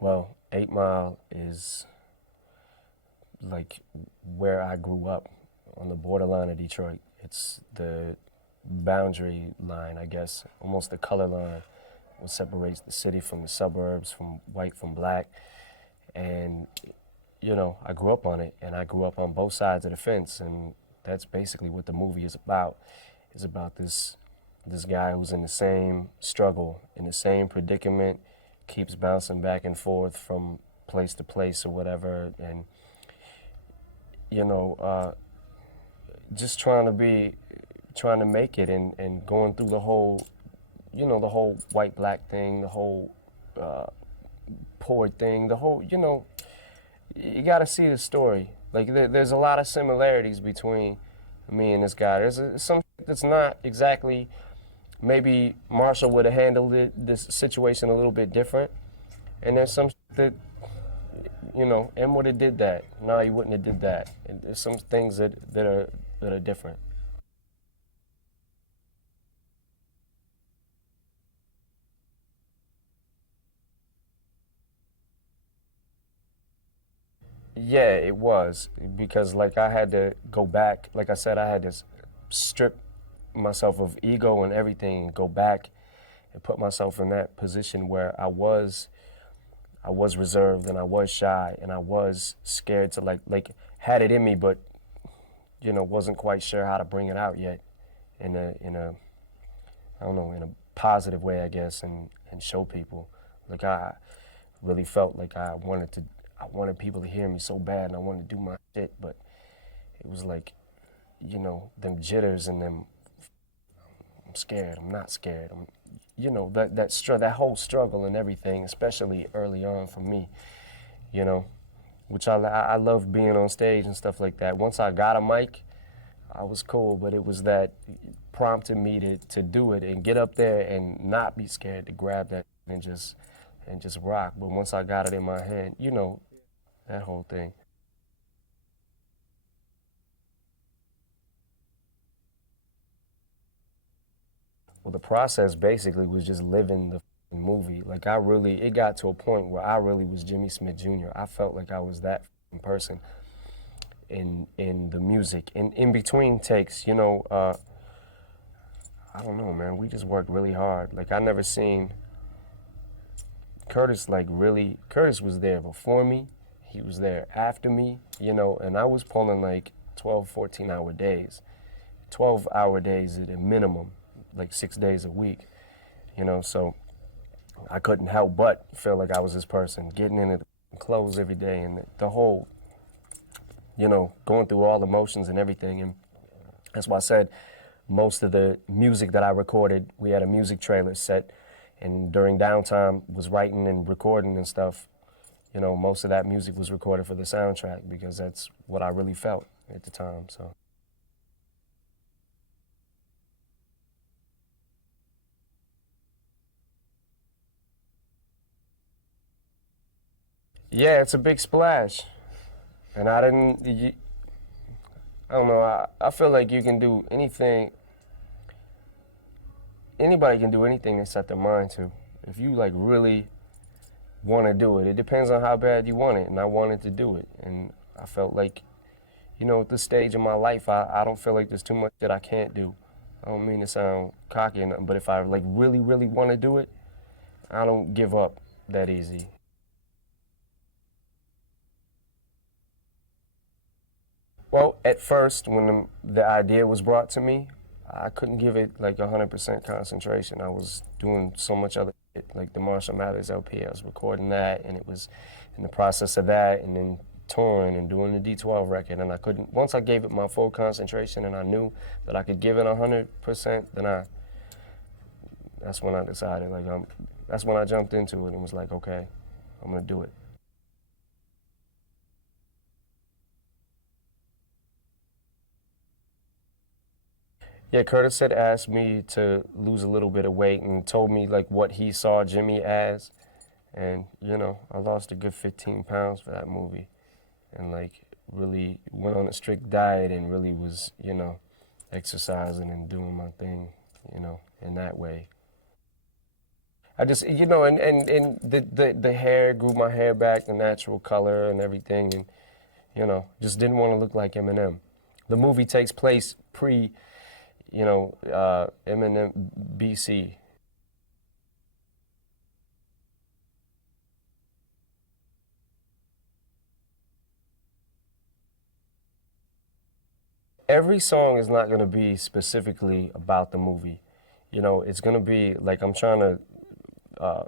Well, 8 Mile is like where I grew up on the borderline of Detroit. It's the boundary line, I guess, almost the color line, what separates the city from the suburbs, from white from black. And, I grew up on it, and I grew up on both sides of the fence, and that's basically what the movie is about. It's about this guy who's in the same struggle, in the same predicament, keeps bouncing back and forth from place to place or whatever, and you know, uh, just trying to make it, and going through the whole white black thing, the whole uh, poor thing, the whole, you got to see the story. Like there's a lot of similarities between me and this guy. There's some that's not exactly. Maybe Marshall would have handled this situation a little bit different, and there's some that M would have did that. No, he wouldn't have did that. And there's some things that are different. Yeah, it was because like I had to go back. Like I said, I had to strip myself of ego and everything, and go back and put myself in that position where I was reserved and I was shy and I was scared to like had it in me, but wasn't quite sure how to bring it out yet in a I don't know, in a positive way, I guess, and show people. Like I really felt like I wanted people to hear me so bad, and I wanted to do my shit, but it was like, them jitters and them. I'm scared. I'm not scared. That whole struggle and everything, especially early on for me. You know, which I love being on stage and stuff like that. Once I got a mic, I was cool, but it was that prompted me to do it and get up there and not be scared to grab that and just rock. But once I got it in my hand, that whole thing. Well, the process basically was just living the movie. Like it got to a point where I really was Jimmy Smith Jr. I felt like I was that person in the music. In between takes, I don't know, man. We just worked really hard. Like I never seen Curtis like really. Curtis was there before me. He was there after me. And I was pulling like 12, 14-hour days, 12-hour days at a minimum, like 6 days a week. So I couldn't help but feel like I was this person, getting into the clothes every day, and the whole, going through all the motions and everything. And that's why I said most of the music that I recorded, we had a music trailer set, and during downtime was writing and recording and stuff. Most of that music was recorded for the soundtrack because that's what I really felt at the time. So. Yeah, it's a big splash, and I didn't. I don't know. I feel like you can do anything. Anybody can do anything they set their mind to. If you like really want to do it, it depends on how bad you want it. And I wanted to do it, and I felt like, at this stage of my life, I don't feel like there's too much that I can't do. I don't mean to sound cocky or nothing, but if I like really, really want to do it, I don't give up that easy. Well, at first, when the idea was brought to me, I couldn't give it like 100% concentration. I was doing so much other shit, like the Marshall Mathers LP. I was recording that, and it was in the process of that, and then touring and doing the D12 record. And I couldn't, once I gave it my full concentration and I knew that I could give it 100%, that's when I decided, like, that's when I jumped into it and was like, okay, I'm gonna do it. Yeah, Curtis had asked me to lose a little bit of weight and told me like what he saw Jimmy as, and I lost a good 15 pounds for that movie, and like really went on a strict diet and really was exercising and doing my thing, in that way. I just, and the hair, grew my hair back, the natural color and everything, and, just didn't want to look like Eminem. The movie takes place pre, Eminem BC. Every song is not going to be specifically about the movie. It's going to be like I'm trying to, uh,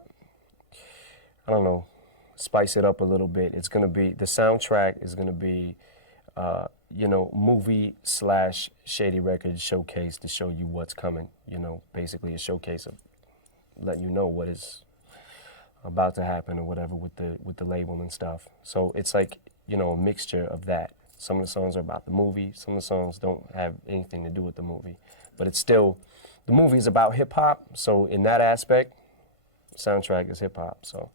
I don't know, spice it up a little bit. It's going to be, the soundtrack is going to be, movie slash Shady Records showcase to show you what's coming. Basically a showcase of letting you know what is about to happen or whatever with the label and stuff. So it's like, a mixture of that. Some of the songs are about the movie. Some of the songs don't have anything to do with the movie. But it's still, the movie is about hip hop. So in that aspect, soundtrack is hip hop. So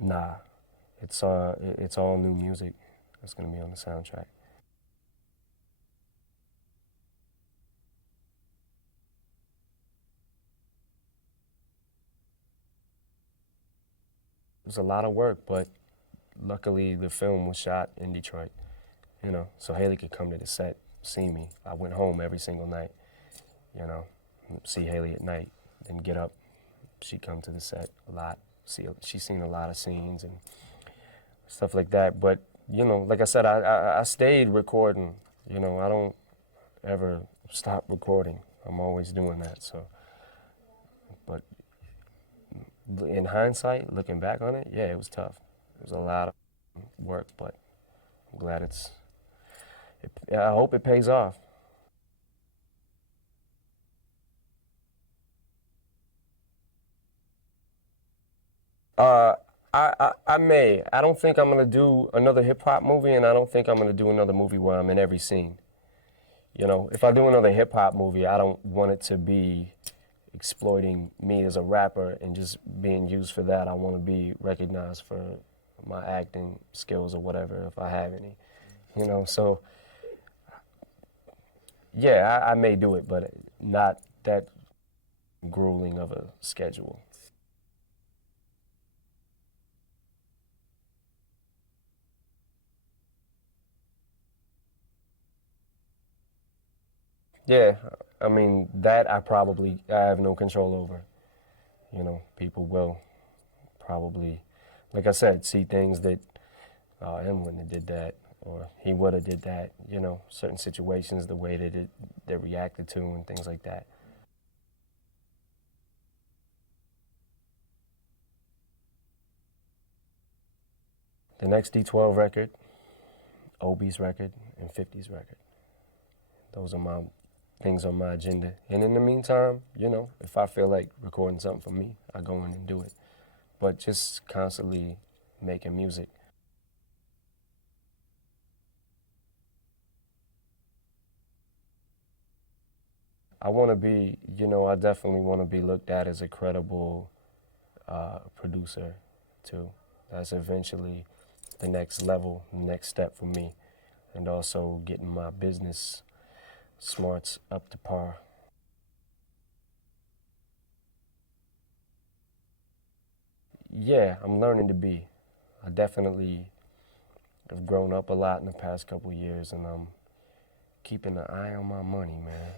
nah, it's all new music that's gonna be on the soundtrack. It was a lot of work, but luckily the film was shot in Detroit. So Haley could come to the set, see me. I went home every single night, you know, see Haley at night, then get up. She'd come to the set a lot. She's seen a lot of scenes and stuff like that. But like I said, I stayed recording. I don't ever stop recording. I'm always doing that. So, but in hindsight, looking back on it, yeah, it was tough. It was a lot of work, but I'm glad I hope it pays off. Uh, I may. I don't think I'm gonna do another hip hop movie, and I don't think I'm gonna do another movie where I'm in every scene. If I do another hip hop movie, I don't want it to be exploiting me as a rapper and just being used for that. I want to be recognized for my acting skills or whatever, if I have any. So yeah, I may do it, but not that grueling of a schedule. Yeah, I mean that I have no control over. People will probably, like I said, see things that him wouldn't have did that, or he would have did that. Certain situations, the way that they reacted to, and things like that. The next D12 record, Obi's record, and 50's record. Those are my things on my agenda. And in the meantime, if I feel like recording something for me, I go in and do it. But just constantly making music. I want to be, I definitely want to be looked at as a credible producer too. That's eventually the next level, the next step for me. And also getting my business smarts up to par. Yeah, I'm learning to be. I definitely have grown up a lot in the past couple of years, and I'm keeping an eye on my money, man.